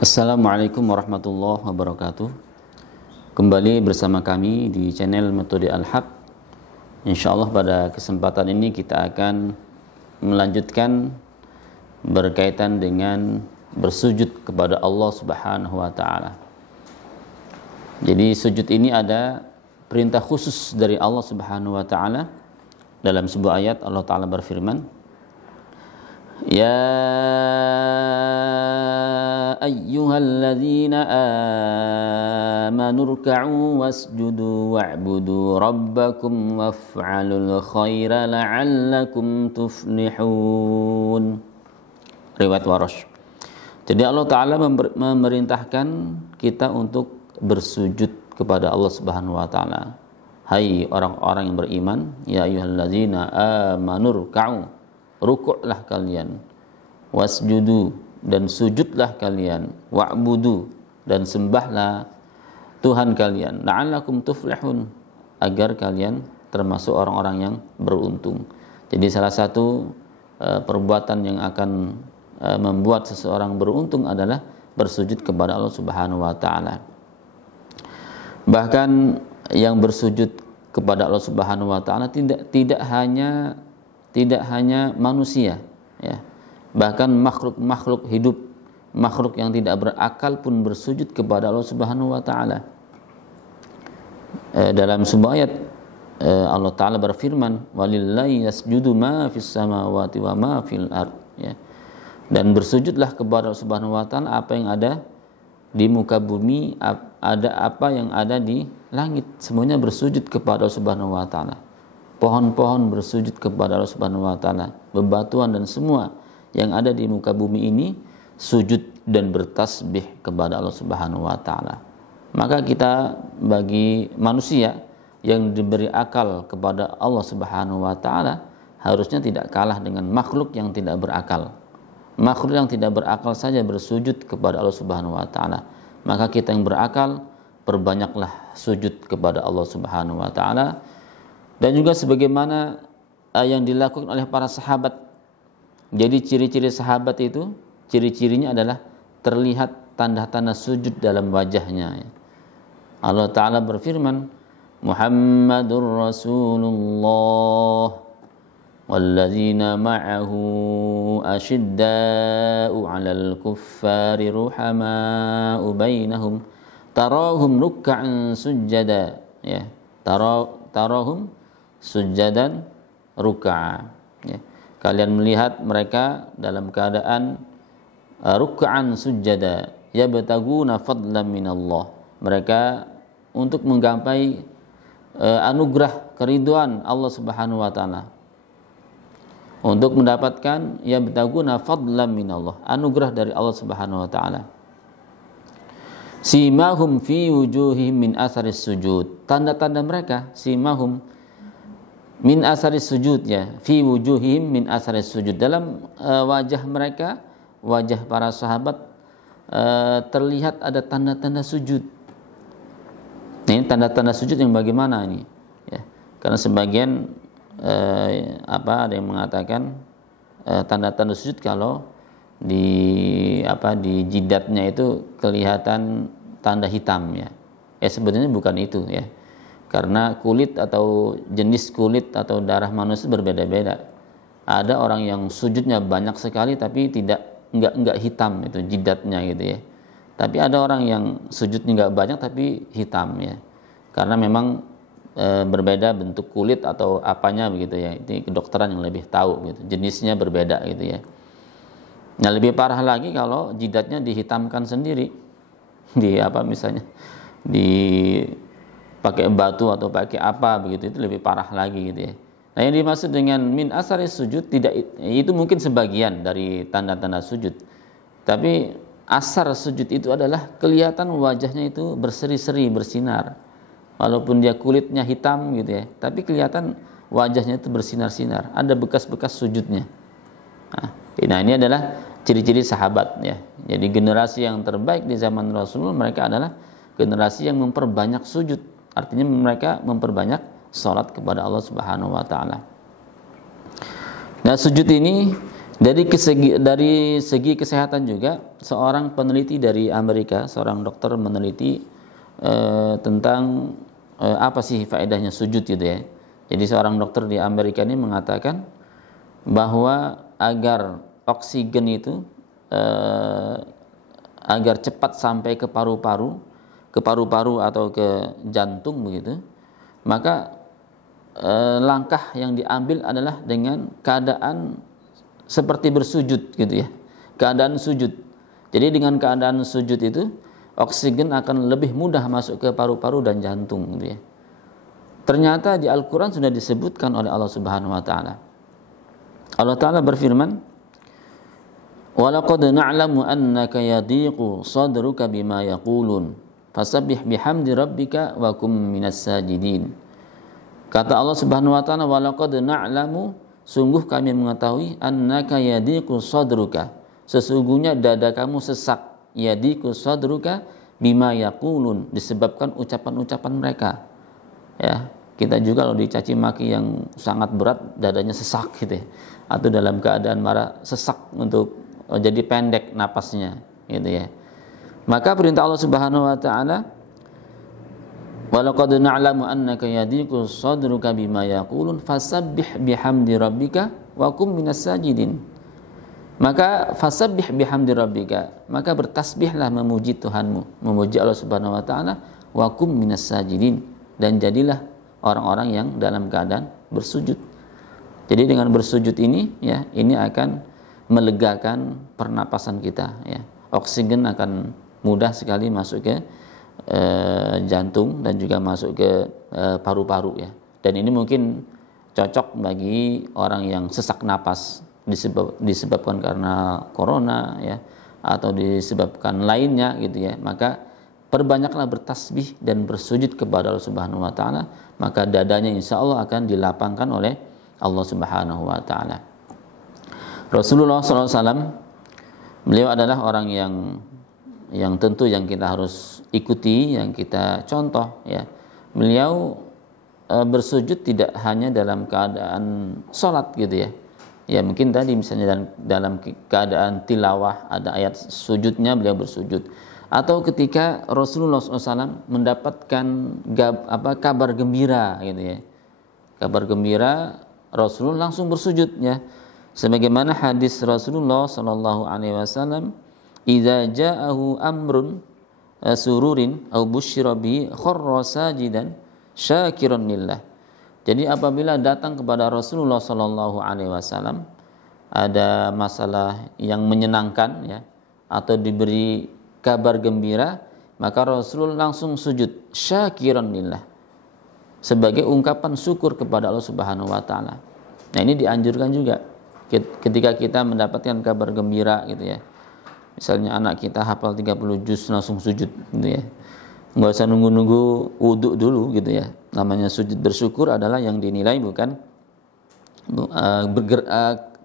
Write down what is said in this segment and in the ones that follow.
Assalamualaikum warahmatullahi wabarakatuh. Kembali bersama kami di channel Metode Al-Haq. InsyaAllah pada kesempatan ini kita akan melanjutkan berkaitan dengan bersujud kepada Allah Subhanahu wa Ta'ala. Jadi sujud ini ada perintah khusus dari Allah Subhanahu wa Ta'ala. Dalam sebuah ayat Allah Ta'ala berfirman, Ya ayyuhalladzina amanu ruk'u wasjudu wa'budu rabbakum waf'alul khaira la'allakum tuflihun. Riwayat Warash. Jadi Allah Ta'ala memerintahkan kita untuk bersujud kepada Allah Subhanahu wa Ta'ala. Hai orang-orang yang beriman, ya ayyuhalladzina amanu ruk'u, rukuklah kalian, wasjudu, dan sujudlah kalian, wa'budu, dan sembahlah Tuhan kalian, la'allakum tuflihun, agar kalian termasuk orang-orang yang beruntung. Jadi salah satu perbuatan yang akan membuat seseorang beruntung adalah bersujud kepada Allah Subhanahu wa Ta'ala. Bahkan yang bersujud kepada Allah Subhanahu wa Ta'ala tidak hanya manusia, ya. Bahkan makhluk hidup, makhluk yang tidak berakal pun bersujud kepada Allah Subhanahu wa Ta'ala. Dalam sebuah ayat Allah Ta'ala berfirman, walillahi yasjudu ma fis samawati wa ma fil ard, ya. Dan bersujudlah kepada Allah Subhanahu wa Ta'ala apa yang ada di muka bumi, ada apa yang ada di langit, semuanya bersujud kepada Allah Subhanahu wa Ta'ala. Pohon-pohon bersujud kepada Allah Subhanahu wa Ta'ala, bebatuan dan semua yang ada di muka bumi ini sujud dan bertasbih kepada Allah Subhanahu wa Ta'ala. Maka kita bagi manusia yang diberi akal kepada Allah Subhanahu wa Ta'ala harusnya tidak kalah dengan makhluk yang tidak berakal. Makhluk yang tidak berakal saja bersujud kepada Allah Subhanahu wa Ta'ala. Maka kita yang berakal perbanyaklah sujud kepada Allah Subhanahu wa Ta'ala. Dan juga sebagaimana yang dilakukan oleh para sahabat. Jadi ciri-ciri sahabat itu, ciri-cirinya adalah terlihat tanda-tanda sujud dalam wajahnya. Allah Ta'ala berfirman, Muhammadur Rasulullah walladzina ma'ahu ashidda'u 'alal kuffari ruhama'u bainahum tarahum ruk'an sujada, ya. Tarahum sujadan ruk'a, ya. Kalian melihat mereka dalam keadaan ruk'an sujada yabtaguna fadlan minallah. Mereka untuk menggapai anugerah keriduan Allah Subhanahu wa Ta'ala. Untuk mendapatkan yabtaguna fadlan minallah, anugerah dari Allah Subhanahu wa Ta'ala. Simahum fi wujuhihim min atharis sujud. Tanda-tanda mereka, simahum min asaris sujud, ya, fi wujuhihim min asaris sujud, dalam wajah mereka, wajah para sahabat terlihat ada tanda-tanda sujud. Ini tanda-tanda sujud yang bagaimana ini, ya? Karena sebagian ada yang mengatakan tanda-tanda sujud kalau di jidatnya itu kelihatan tanda hitam, ya. Sebenarnya bukan itu, ya. Karena kulit atau jenis kulit atau darah manusia berbeda-beda. Ada orang yang sujudnya banyak sekali tapi enggak hitam itu jidatnya, gitu, ya. Tapi ada orang yang sujudnya enggak banyak tapi hitam, ya. Karena memang berbeda bentuk kulit atau apanya, begitu, ya. Ini kedokteran yang lebih tahu, gitu. Jenisnya berbeda, gitu, ya. Nah, lebih parah lagi kalau jidatnya dihitamkan sendiri. Misalnya pakai batu atau pakai apa, begitu, itu lebih parah lagi, gitu, ya. Nah, yang dimaksud dengan min asaris sujud itu mungkin sebagian dari tanda-tanda sujud. Tapi asar sujud itu adalah kelihatan wajahnya itu berseri-seri, bersinar. Walaupun dia kulitnya hitam, gitu, ya, tapi kelihatan wajahnya itu bersinar-sinar, ada bekas-bekas sujudnya. Nah, ini adalah ciri-ciri sahabat, ya. Jadi generasi yang terbaik di zaman Rasulullah, mereka adalah generasi yang memperbanyak sujud. Artinya mereka memperbanyak salat kepada Allah Subhanahu wa Ta'ala. Nah, sujud ini Dari segi kesehatan juga, seorang peneliti dari Amerika, seorang dokter meneliti tentang apa sih faedahnya sujud gitu ya. Jadi seorang dokter di Amerika ini mengatakan bahwa agar oksigen itu agar cepat sampai ke paru-paru atau ke jantung begitu, maka langkah yang diambil adalah dengan keadaan seperti bersujud gitu ya, keadaan sujud. Jadi dengan keadaan sujud itu oksigen akan lebih mudah masuk ke paru-paru dan jantung gitu ya. Ternyata di Al-Quran sudah disebutkan oleh Allah Subhanahu Wa Taala. Allah Taala berfirman, "Walaqad na'lamu annaka yadiqu sadruka bima yaqulun, fasabbih bihamdi rabbika wa kum minas sajidin." Kata Allah Subhanahu Wa Taala, "Walaqad na'lamu," sungguh kami mengetahui, annaka yadiqu sadruka, sesungguhnya dada kamu sesak, yadiqu sadruka bima yaqulun, disebabkan ucapan-ucapan mereka. Ya, kita juga kalau dicaci maki yang sangat berat, dadanya sesak gitu ya, atau dalam keadaan marah sesak untuk jadi pendek napasnya gitu ya. Maka perintah Allah Subhanahu Wa Taala, walaqad na'lamu annaka yadiqu sadruka bima yaqulun fasabbih bihamdi rabbika wa kum minas sajidin. Maka fasabbih bihamdi rabbika, maka bertasbihlah memuji Tuhanmu, memuji Allah Subhanahu wa taala, wa kum minas sajidin, dan jadilah orang-orang yang dalam keadaan bersujud. Jadi dengan bersujud ini ya, ini akan melegakan pernapasan kita ya. Oksigen akan mudah sekali masuk ke jantung dan juga masuk ke paru-paru ya. Dan ini mungkin cocok bagi orang yang sesak napas disebabkan karena corona ya, atau disebabkan lainnya gitu ya. Maka perbanyaklah bertasbih dan bersujud kepada Allah Subhanahu wa taala, maka dadanya insya Allah akan dilapangkan oleh Allah Subhanahu wa taala. Rasulullah SAW, beliau adalah orang yang tentu yang kita harus ikuti, yang kita contoh ya. Beliau bersujud tidak hanya dalam keadaan sholat gitu ya. Ya mungkin tadi misalnya dalam keadaan tilawah ada ayat sujudnya beliau bersujud. Atau ketika Rasulullah SAW mendapatkan kabar gembira gitu ya. Kabar gembira, Rasulullah langsung bersujud ya. Sebagaimana hadis Rasulullah SAW, idza ja'ahu amrun sururin au busyira bi kharra sajidan syakiran lillah. Jadi apabila datang kepada Rasulullah sallallahu alaihi wasallam ada masalah yang menyenangkan ya, atau diberi kabar gembira, maka Rasul langsung sujud syakiran lillah, sebagai ungkapan syukur kepada Allah Subhanahu wa taala. Nah, ini dianjurkan juga ketika kita mendapatkan kabar gembira gitu ya. Misalnya anak kita hafal 30 juz langsung sujud gitu ya. Enggak usah nunggu-nunggu wudhu dulu gitu ya. Namanya sujud bersyukur adalah yang dinilai bukan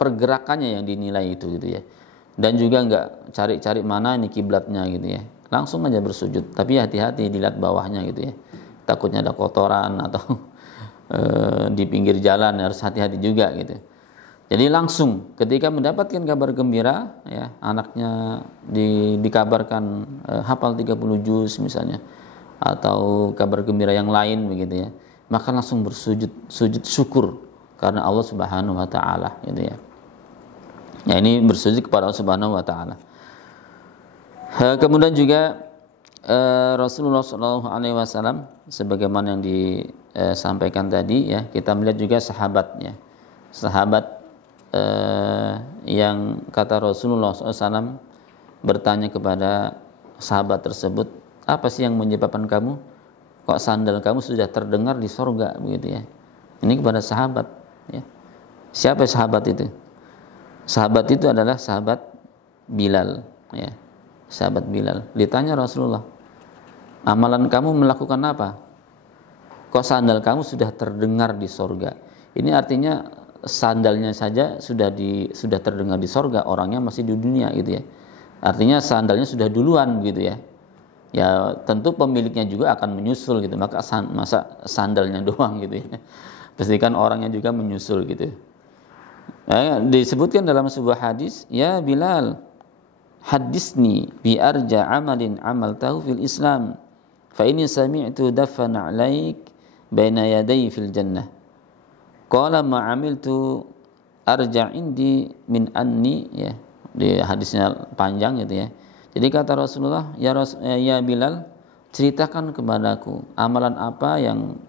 pergerakannya yang dinilai itu gitu ya. Dan juga enggak cari-cari mana ini kiblatnya gitu ya. Langsung aja bersujud. Tapi hati-hati dilihat bawahnya gitu ya. Takutnya ada kotoran atau di pinggir jalan, harus hati-hati juga gitu. Jadi langsung ketika mendapatkan kabar gembira ya, anaknya dikabarkan hafal 30 juz misalnya, atau kabar gembira yang lain begitu ya, maka langsung sujud syukur karena Allah Subhanahu wa taala gitu ya. Ya, ini bersujud kepada Allah Subhanahu wa taala. Kemudian juga Rasulullah SAW sebagaimana yang disampaikan tadi ya, kita melihat juga sahabatnya. Sahabat yang kata Rasulullah SAW bertanya kepada sahabat tersebut, apa sih yang menyebabkan kamu kok sandal kamu sudah terdengar di sorga begitu ya. Ini kepada sahabat ya. Siapa sahabat itu? Sahabat itu adalah sahabat Bilal ya. Sahabat Bilal. Ditanya Rasulullah, amalan kamu melakukan apa? Kok sandal kamu sudah terdengar di sorga? Ini artinya sandalnya saja sudah terdengar di sorga, orangnya masih di dunia gitu ya. Artinya sandalnya sudah duluan gitu ya. Ya tentu pemiliknya juga akan menyusul gitu. Masa sandalnya doang gitu ya. Pastikan orangnya juga menyusul gitu. Disebutkan dalam sebuah hadis, ya Bilal, hadisni bi arja amalin amaltahu fil Islam, fa inni sami'tu dafan 'alaik baina yaday fil jannah. Qala ma 'amiltu arja indi min anni, ya. Di hadisnya panjang gitu ya. Jadi kata Rasulullah, ya Bilal, ceritakan kepadaku amalan apa yang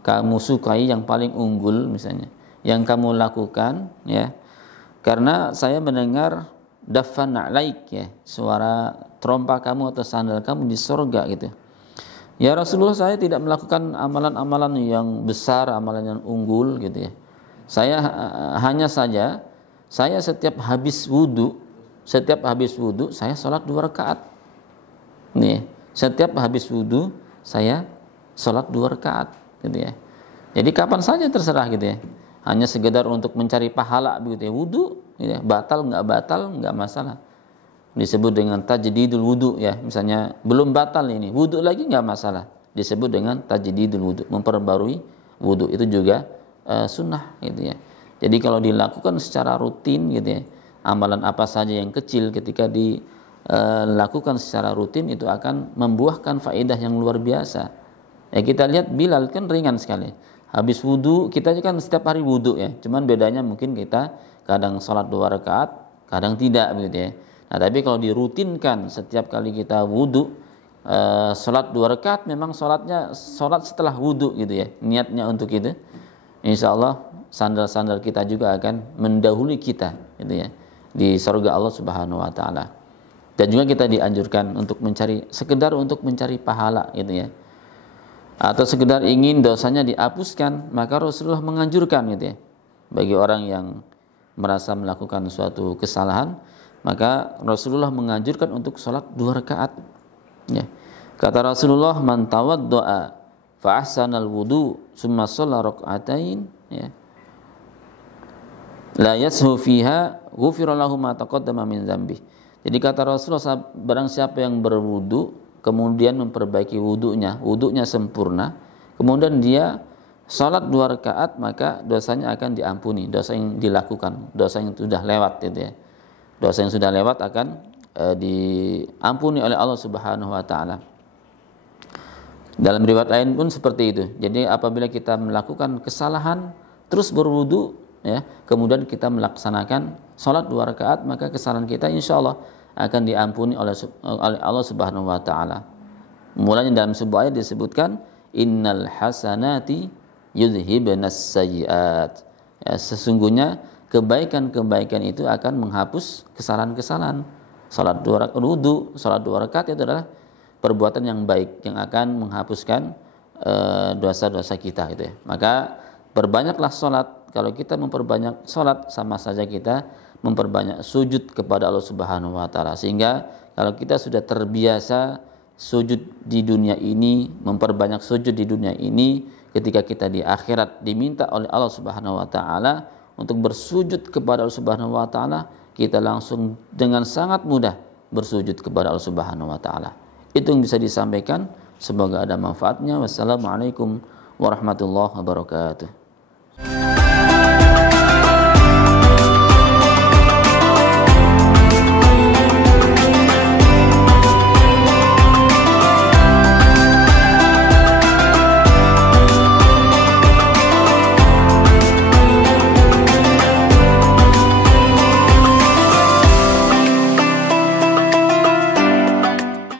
kamu sukai, yang paling unggul misalnya, yang kamu lakukan, ya. Karena saya mendengar dafan alaik, ya, suara trompa kamu atau sandal kamu di surga gitu. Ya Rasulullah, saya tidak melakukan amalan-amalan yang besar, amalan yang unggul gitu ya. Saya hanya saja saya setiap habis wudu saya sholat 2 rakaat. Nih, setiap habis wudu saya sholat 2 rakaat gitu ya. Jadi kapan saja terserah gitu ya. Hanya sekedar untuk mencari pahala begitu ya. Wudu gitu ya. Batal nggak masalah. Disebut dengan tajdidul wudu ya. Misalnya belum batal ini, wudu lagi nggak masalah. Disebut dengan tajdidul wudu, memperbarui wudu. Itu juga sunnah gitu ya. Jadi kalau dilakukan secara rutin gitu ya, amalan apa saja yang kecil ketika dilakukan secara rutin itu akan membuahkan faedah yang luar biasa. Ya, kita lihat Bilal kan ringan sekali. Habis wudu, kita kan setiap hari wudu ya. Cuman bedanya mungkin kita kadang sholat 2 rakaat, kadang tidak begitu ya. Nah, tapi kalau dirutinkan setiap kali kita wudu, sholat 2 rakaat, memang sholat setelah wudu gitu ya. Niatnya untuk itu, insya Allah sandal-sandal kita juga akan mendahului kita gitu ya, di surga Allah Subhanahu wa taala. Dan juga kita dianjurkan untuk sekedar untuk mencari pahala gitu ya. Atau sekedar ingin dosanya dihapuskan, maka Rasulullah menganjurkan gitu ya. Bagi orang yang merasa melakukan suatu kesalahan, maka Rasulullah menganjurkan untuk sholat 2 rakaat. Ya. Kata Rasulullah, man tawaddoa fa ahsanal wudu summa shalla rak'atain, ya, la yashu fiha ghufira lahu ma taqaddama min dzambi. Jadi kata Rasulullah, barang siapa yang berwudu kemudian memperbaiki wudunya sempurna, kemudian dia sholat 2 rakaat, maka dosanya akan diampuni, dosa yang dilakukan, dosa yang sudah lewat gitu ya. Dosa yang sudah lewat akan diampuni oleh Allah Subhanahu wa taala. Dalam riwayat lain pun seperti itu. Jadi apabila kita melakukan kesalahan terus berwudu ya, kemudian kita melaksanakan sholat 2 rakaat, maka kesalahan kita insya Allah akan diampuni oleh Allah Subhanahu wa taala. Mulanya dalam sebuah ayat disebutkan, innal hasanati yudhibanas sayyiat. Ya, sesungguhnya kebaikan-kebaikan itu akan menghapus kesalahan-kesalahan. Salat 2 rakaat wudu, salat 2 rakaat itu adalah perbuatan yang baik yang akan menghapuskan dosa-dosa kita gitu ya. Maka perbanyaklah salat. Kalau kita memperbanyak salat, sama saja kita memperbanyak sujud kepada Allah Subhanahu wa taala. Sehingga kalau kita sudah terbiasa sujud di dunia ini, memperbanyak sujud di dunia ini, ketika kita di akhirat diminta oleh Allah Subhanahu wa taala untuk bersujud kepada Allah Subhanahu wa taala, kita langsung dengan sangat mudah bersujud kepada Allah Subhanahu wa taala. Itu yang bisa disampaikan, semoga ada manfaatnya. Wassalamualaikum warahmatullahi wabarakatuh.